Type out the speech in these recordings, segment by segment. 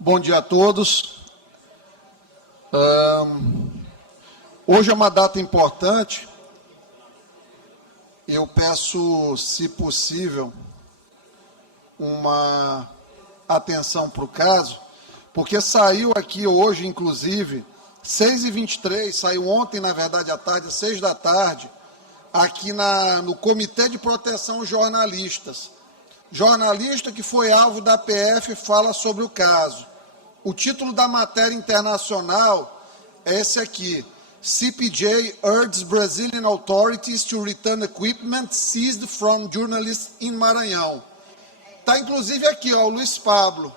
Bom dia a todos. Hoje é uma data importante. Eu peço, se possível, uma atenção para o caso, porque saiu aqui hoje, inclusive, 6h23, saiu ontem, na verdade, à tarde, às 6 da tarde, aqui no Comitê de Proteção aos Jornalistas. Jornalista que foi alvo da PF fala sobre o caso. O título da matéria internacional é esse aqui: CPJ urges Brazilian authorities to return equipment seized from journalists in Maranhão. Está inclusive aqui, ó, o Luiz Pablo.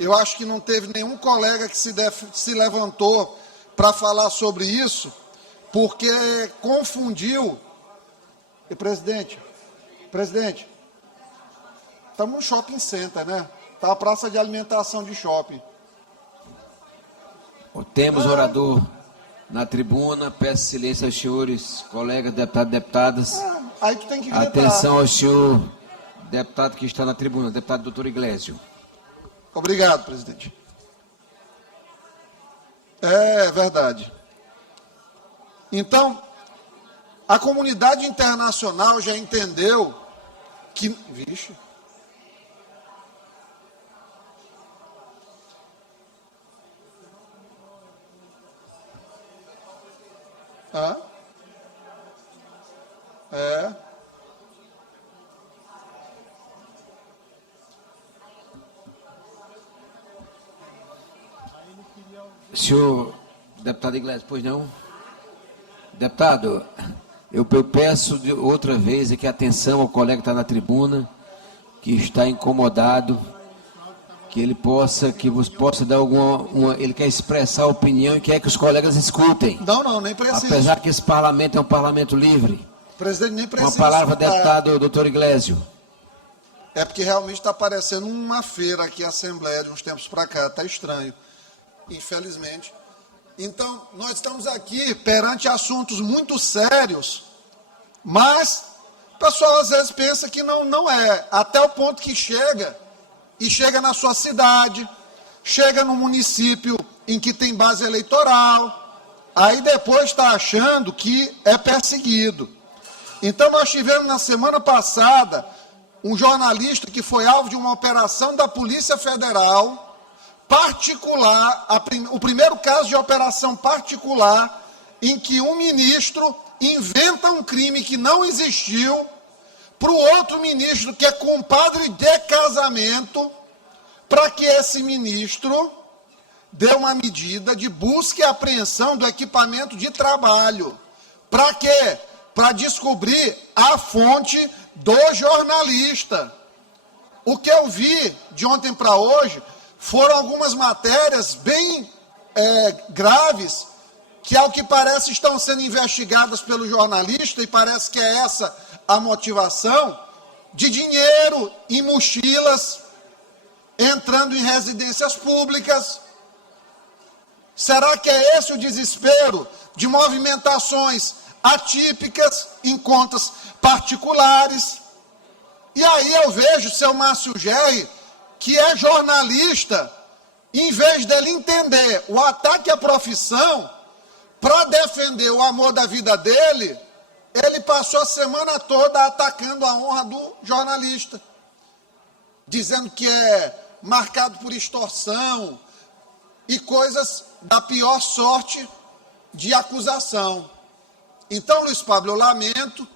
Eu acho que não teve nenhum colega que se levantou para falar sobre isso, porque confundiu. E presidente, estamos no shopping center, né? Está a praça de alimentação de shopping. Temos orador na tribuna. Peço silêncio aos senhores, colegas, deputados e deputadas. Aí tu tem que gritar. Atenção ao senhor deputado que está na tribuna, deputado doutor Iglesio. Obrigado, presidente. É verdade. Então, a comunidade internacional já entendeu que... Vixe... Senhor deputado Iglesias, pois não? Deputado, eu peço outra vez aqui atenção ao colega que está na tribuna, que está incomodado, que você possa dar ele quer expressar a opinião e quer que os colegas escutem. Não, nem precisa. Apesar que esse parlamento é um parlamento livre. Presidente, nem precisa. Uma palavra, escutar. deputado doutor Iglesio. É porque realmente está parecendo uma feira aqui, a Assembleia, de uns tempos para cá. Está estranho, infelizmente. Então, nós estamos aqui perante assuntos muito sérios, mas o pessoal às vezes pensa que não é. Até o ponto que chega na sua cidade, chega no município em que tem base eleitoral, aí depois está achando que é perseguido. Então, nós tivemos na semana passada um jornalista que foi alvo de uma operação da Polícia Federal particular, o primeiro caso de operação particular, em que um ministro inventa um crime que não existiu, para o outro ministro, que é compadre de casamento, para que esse ministro dê uma medida de busca e apreensão do equipamento de trabalho. Para quê? Para descobrir a fonte do jornalista. O que eu vi de ontem para hoje foram algumas matérias bem graves, que, ao que parece, estão sendo investigadas pelo jornalista, e parece que é essa a motivação, de dinheiro em mochilas, entrando em residências públicas. Será que é esse o desespero de movimentações atípicas em contas particulares? E aí eu vejo o seu Márcio Gerri, que é jornalista, em vez dele entender o ataque à profissão, para defender o amor da vida dele, ele passou a semana toda atacando a honra do jornalista, dizendo que é marcado por extorsão e coisas da pior sorte de acusação. Então, Luiz Pablo, eu lamento,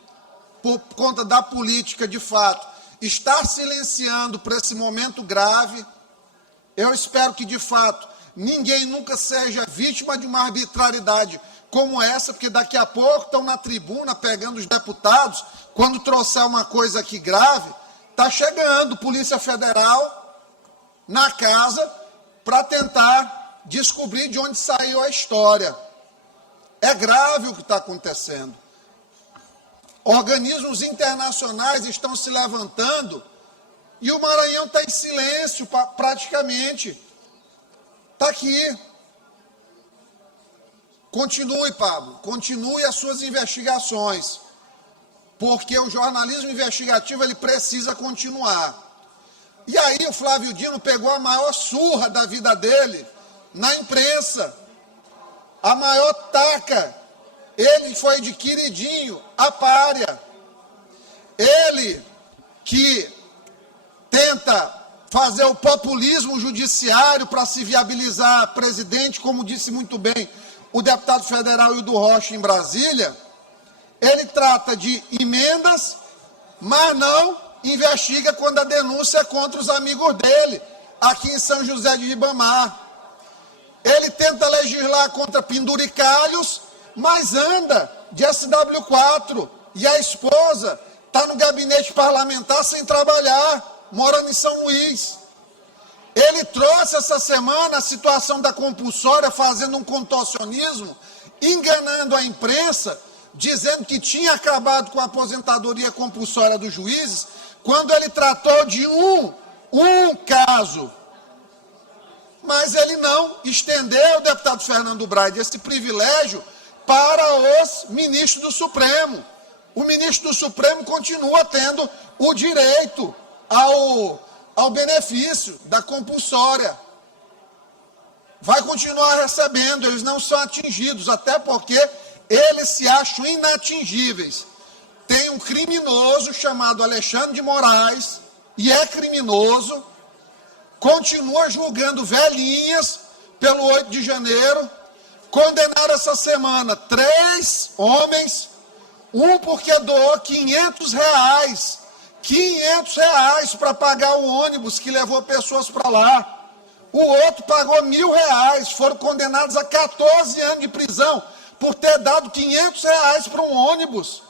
por conta da política, de fato, estar silenciando por esse momento grave. Eu espero que, de fato, ninguém nunca seja vítima de uma arbitrariedade como essa, porque daqui a pouco estão na tribuna pegando os deputados, quando trouxer uma coisa aqui grave, está chegando Polícia Federal na casa para tentar descobrir de onde saiu a história. É grave o que está acontecendo. Organismos internacionais estão se levantando e o Maranhão está em silêncio praticamente. Está aqui. Continue, Pablo, continue as suas investigações, porque o jornalismo investigativo ele precisa continuar. E aí o Flávio Dino pegou a maior surra da vida dele na imprensa, a maior taca. Ele foi de queridinho, a pária. Ele que tenta fazer o populismo judiciário para se viabilizar presidente, como disse muito bem o deputado federal Hildo Rocha em Brasília, ele trata de emendas, mas não investiga quando a denúncia é contra os amigos dele, aqui em São José de Ribamar. Ele tenta legislar contra penduricalhos, mas anda de SW4, e a esposa está no gabinete parlamentar sem trabalhar, morando em São Luís. Ele trouxe essa semana a situação da compulsória, fazendo um contorcionismo, enganando a imprensa, dizendo que tinha acabado com a aposentadoria compulsória dos juízes, quando ele tratou de um caso. Mas ele não estendeu, deputado Fernando Braide, esse privilégio para os ministros do Supremo. O ministro do Supremo continua tendo o direito ao benefício da compulsória. Vai continuar recebendo, eles não são atingidos, até porque eles se acham inatingíveis. Tem um criminoso chamado Alexandre de Moraes, e é criminoso, continua julgando velhinhas pelo 8 de janeiro, condenaram essa semana 3 homens, um porque doou R$500 para pagar o ônibus que levou pessoas para lá. O outro pagou R$1.000, foram condenados a 14 anos de prisão por ter dado R$500 para um ônibus.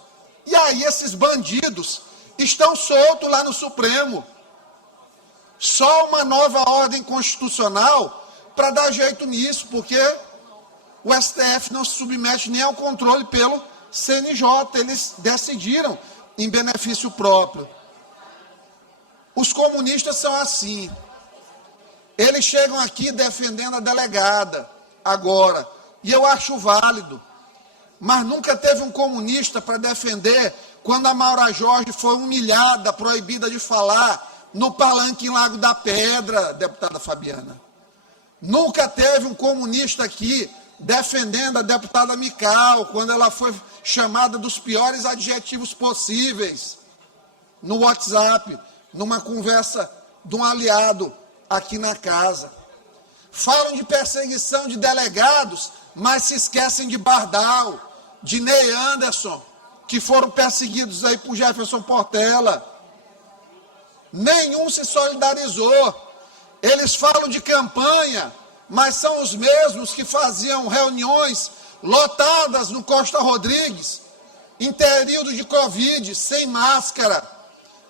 E aí esses bandidos estão soltos lá no Supremo. Só uma nova ordem constitucional para dar jeito nisso, porque o STF não se submete nem ao controle pelo CNJ, eles decidiram em benefício próprio. Os comunistas são assim. Eles chegam aqui defendendo a delegada, agora, e eu acho válido. Mas nunca teve um comunista para defender quando a Maura Jorge foi humilhada, proibida de falar no palanque em Lago da Pedra, deputada Fabiana. Nunca teve um comunista aqui defendendo a deputada Mical, quando ela foi chamada dos piores adjetivos possíveis no WhatsApp, numa conversa de um aliado aqui na casa. Falam de perseguição de delegados, mas se esquecem de Bardal, de Ney Anderson, que foram perseguidos aí por Jefferson Portela. Nenhum se solidarizou. Eles falam de campanha, mas são os mesmos que faziam reuniões lotadas no Costa Rodrigues, em período de Covid, sem máscara,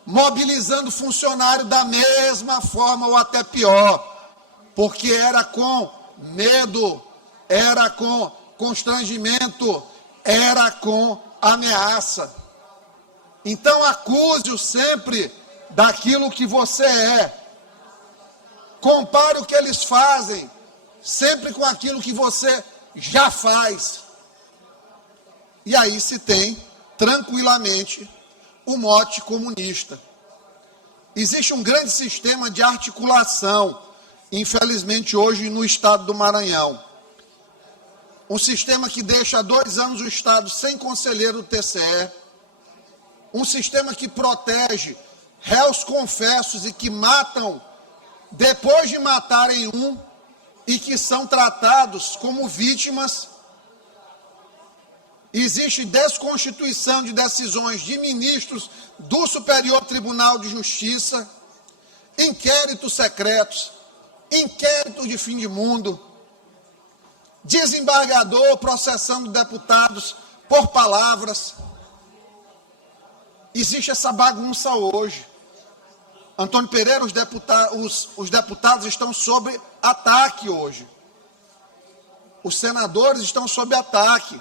mobilizando funcionário da mesma forma ou até pior, porque era com medo, era com constrangimento, era com ameaça. Então acuse-o sempre daquilo que você é. Compare o que eles fazem sempre com aquilo que você já faz. E aí se tem, tranquilamente, o mote comunista. Existe um grande sistema de articulação, infelizmente hoje no estado do Maranhão. Um sistema que deixa há 2 anos o estado sem conselheiro do TCE. Um sistema que protege réus confessos e que matam depois de matarem um e que são tratados como vítimas. Existe desconstituição de decisões de ministros do Superior Tribunal de Justiça, inquéritos secretos, inquéritos de fim de mundo, desembargador processando deputados por palavras. Existe essa bagunça hoje. Antônio Pereira, os deputados estão sob ataque hoje. Os senadores estão sob ataque.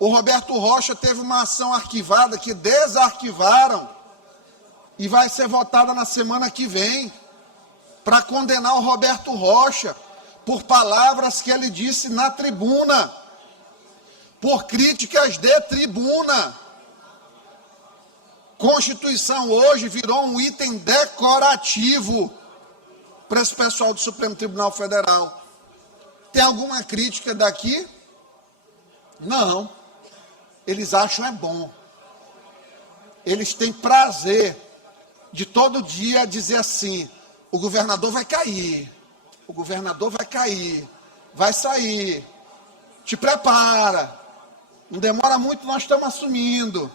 O Roberto Rocha teve uma ação arquivada que desarquivaram e vai ser votada na semana que vem para condenar o Roberto Rocha por palavras que ele disse na tribuna, por críticas de tribuna. Constituição hoje virou um item decorativo para esse pessoal do Supremo Tribunal Federal. Tem alguma crítica daqui? Não. Eles acham é bom. Eles têm prazer de todo dia dizer assim: o governador vai cair, o governador vai cair, vai sair, te prepara, não demora muito, nós estamos assumindo.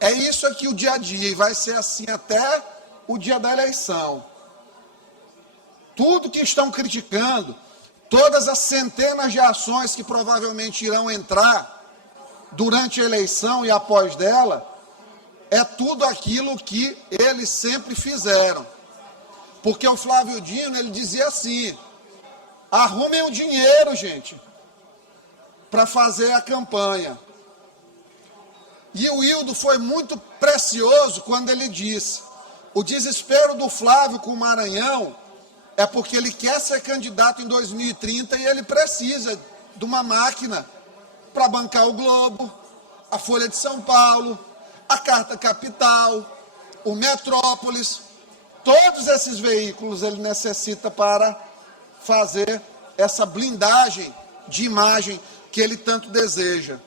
É isso aqui o dia a dia, e vai ser assim até o dia da eleição. Tudo que estão criticando, todas as centenas de ações que provavelmente irão entrar durante a eleição e após dela, é tudo aquilo que eles sempre fizeram. Porque o Flávio Dino, ele dizia assim: arrumem o dinheiro, gente, para fazer a campanha. E o Hildo foi muito precioso quando ele disse: o desespero do Flávio com o Maranhão é porque ele quer ser candidato em 2030 e ele precisa de uma máquina para bancar o Globo, a Folha de São Paulo, a Carta Capital, o Metrópolis. Todos esses veículos ele necessita para fazer essa blindagem de imagem que ele tanto deseja.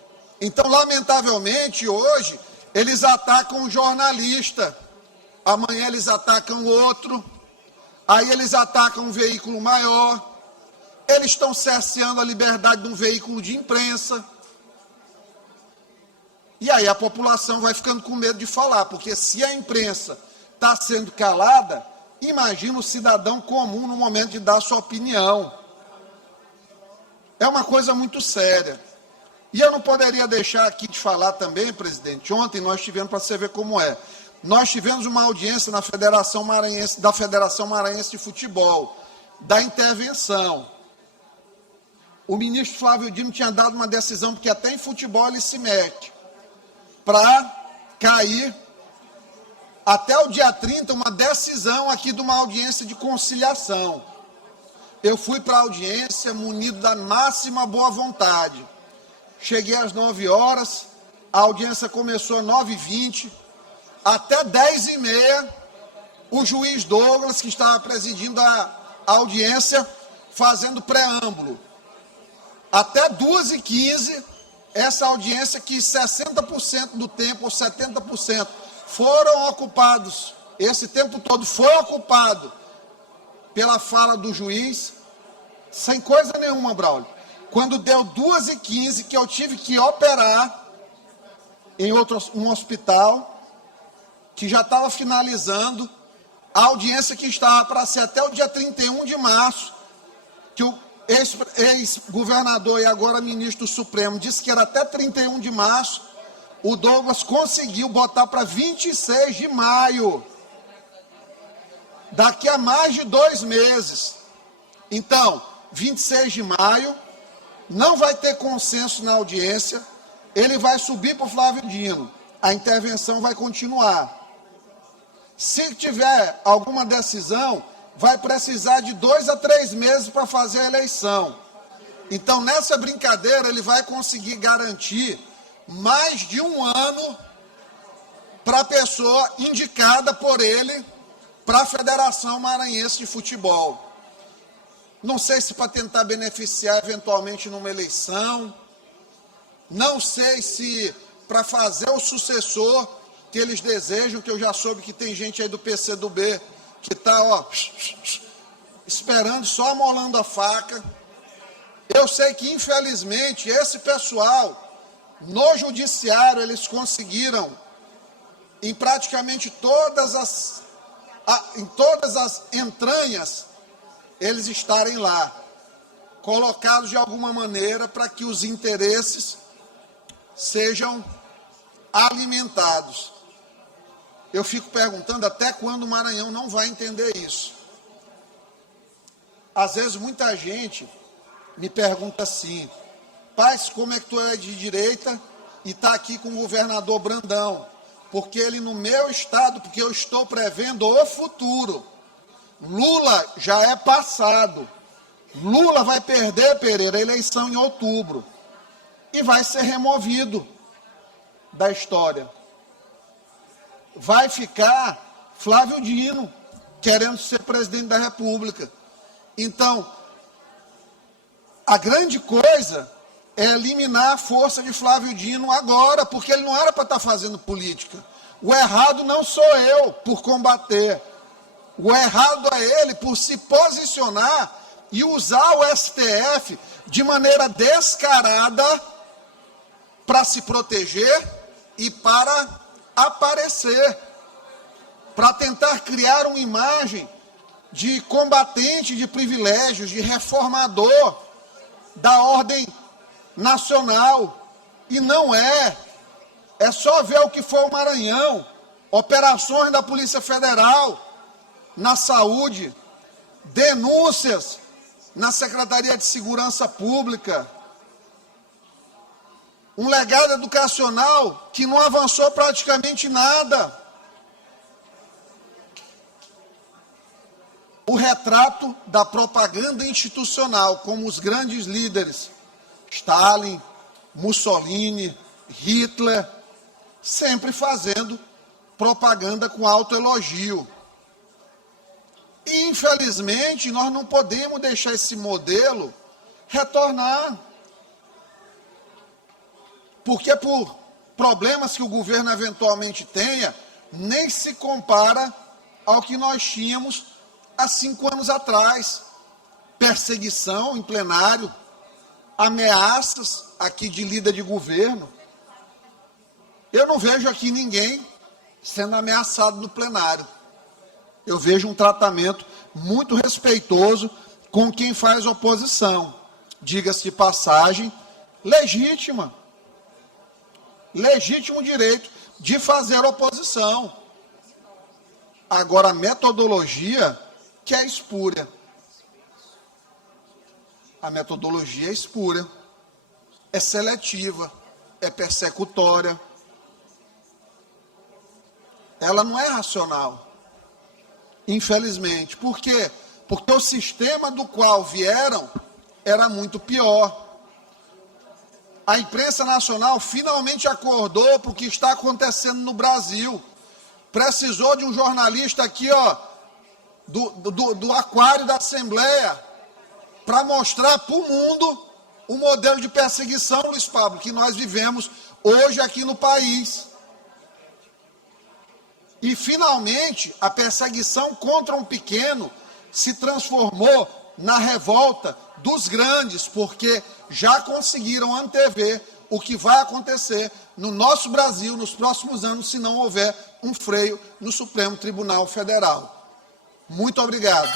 Então, lamentavelmente, hoje, eles atacam um jornalista, amanhã eles atacam outro, aí eles atacam um veículo maior, eles estão cerceando a liberdade de um veículo de imprensa. E aí a população vai ficando com medo de falar, porque se a imprensa está sendo calada, imagina o cidadão comum no momento de dar sua opinião. É uma coisa muito séria. E eu não poderia deixar aqui de falar também, presidente, ontem nós tivemos, para você ver como é, nós tivemos uma audiência na Federação Maranhense, da Federação Maranhense de Futebol, da intervenção. O ministro Flávio Dino tinha dado uma decisão, porque até em futebol ele se mete, para cair, até o dia 30, uma decisão aqui de uma audiência de conciliação. Eu fui para a audiência munido da máxima boa vontade. Cheguei às 9 horas, a audiência começou às 9h20, até 10h30, o juiz Douglas, que estava presidindo a audiência, fazendo preâmbulo. Até 2h15, essa audiência que 60% do tempo, ou 70%, foram ocupados, esse tempo todo foi ocupado pela fala do juiz, sem coisa nenhuma, Braulio. Quando deu 2h15, que eu tive que operar em um hospital, que já estava finalizando, a audiência que estava para ser até o dia 31 de março, que o ex-governador e agora ministro do Supremo disse que era até 31 de março, o Douglas conseguiu botar para 26 de maio, daqui a mais de 2 meses. Então, 26 de maio, não vai ter consenso na audiência, ele vai subir para o Flávio Dino, a intervenção vai continuar. Se tiver alguma decisão, vai precisar de 2 a 3 meses para fazer a eleição. Então, nessa brincadeira, ele vai conseguir garantir mais de 1 ano para a pessoa indicada por ele para a Federação Maranhense de Futebol. Não sei se para tentar beneficiar eventualmente numa eleição, não sei se para fazer o sucessor que eles desejam, que eu já soube que tem gente aí do PCdoB que está, esperando, só amolando a faca. Eu sei que, infelizmente, esse pessoal, no judiciário, eles conseguiram, em praticamente todas as entranhas, eles estarem lá, colocados de alguma maneira para que os interesses sejam alimentados. Eu fico perguntando até quando o Maranhão não vai entender isso. Às vezes muita gente me pergunta assim: Paz, como é que tu é de direita e está aqui com o governador Brandão? Porque ele no meu estado, porque eu estou prevendo o futuro. Lula já é passado. Lula vai perder, Pereira, a eleição em outubro. E vai ser removido da história. vai ficar Flávio Dino, querendo ser presidente da República. Então, a grande coisa é eliminar a força de Flávio Dino agora, porque ele não era para estar fazendo política. O errado não sou eu por combater. O errado é ele por se posicionar e usar o STF de maneira descarada para se proteger e para aparecer, para tentar criar uma imagem de combatente de privilégios, de reformador da ordem nacional. E não é. É só ver o que foi o Maranhão, operações da Polícia Federal na saúde, denúncias na Secretaria de Segurança Pública, um legado educacional que não avançou praticamente nada. O retrato da propaganda institucional, como os grandes líderes, Stalin, Mussolini, Hitler, sempre fazendo propaganda com autoelogio. E, infelizmente, nós não podemos deixar esse modelo retornar. Porque por problemas que o governo eventualmente tenha, nem se compara ao que nós tínhamos há 5 anos atrás. Perseguição em plenário, ameaças aqui de líder de governo. Eu não vejo aqui ninguém sendo ameaçado no plenário. Eu vejo um tratamento muito respeitoso com quem faz oposição. Diga-se de passagem, legítima. Legítimo direito de fazer oposição. Agora, a metodologia que é espúria. A metodologia é espúria, é seletiva, é persecutória. Ela não é racional. Infelizmente. Por quê? Porque o sistema do qual vieram era muito pior. A imprensa nacional finalmente acordou para o que está acontecendo no Brasil. Precisou de um jornalista aqui, ó, do aquário da Assembleia, para mostrar para o mundo o modelo de perseguição, Luiz Pablo, que nós vivemos hoje aqui no país. E, finalmente, a perseguição contra um pequeno se transformou na revolta dos grandes, porque já conseguiram antever o que vai acontecer no nosso Brasil nos próximos anos, se não houver um freio no Supremo Tribunal Federal. Muito obrigado.